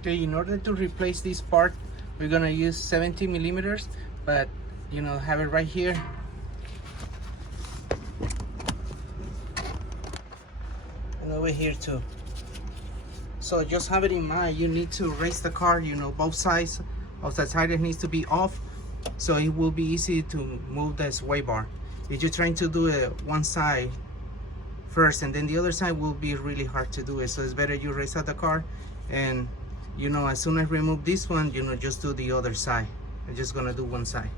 Okay, in order to replace this part, we're gonna use 70 millimeters, but you know, have it right here. And over here too. So just have it in mind, you need to raise the car, you know, both sides of the tire needs to be off, so it will be easy to move the sway bar. If you're trying to do it one side first and then the other side, will be really hard to do it. So it's better you raise out the car, and you know, as soon as I remove this one, you know, just do the other side. I'm just gonna do one side.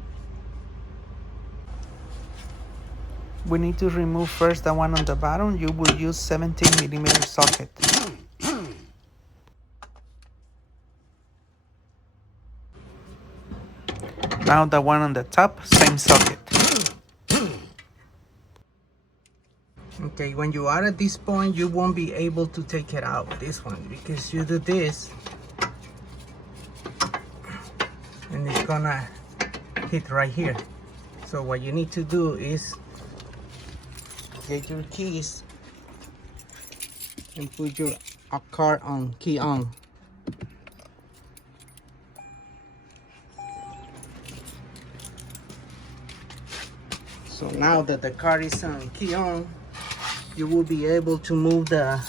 We need to remove first the one on the bottom. You will use 17 millimeter socket. Now the one on the top, same socket. Okay, when you are at this point, you won't be able to take it out, this one, because you do this and it's gonna hit right here. So what you need to do is get your keys and put your car on key on. So now that the car is on key on, you will be able to move the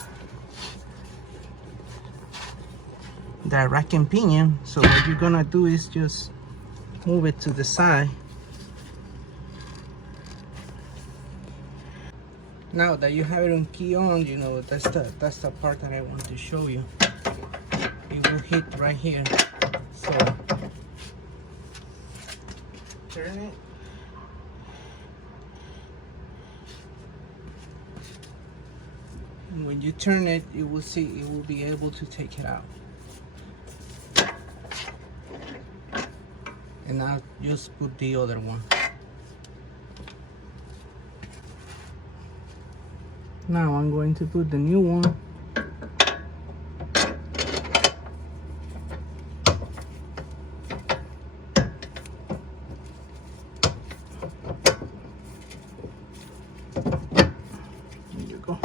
rack and pinion. So what you're gonna do is just move it to the side. Now that you have it on key on, you know, that's the part that I want to show you. It will hit right here. So turn it. And when you turn it, you will see it will be able to take it out. And now just put the other one. Now I'm going to put the new one. There you go.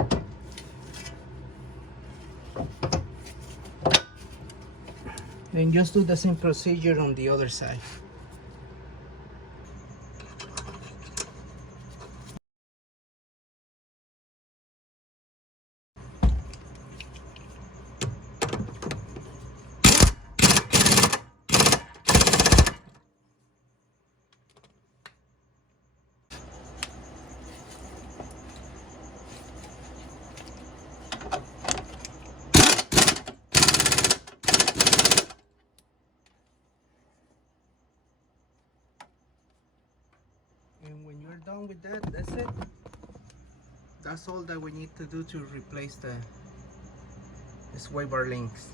And just do the same procedure on the other side. And when you're done with that, that's it. That's all that we need to do to replace the sway bar links.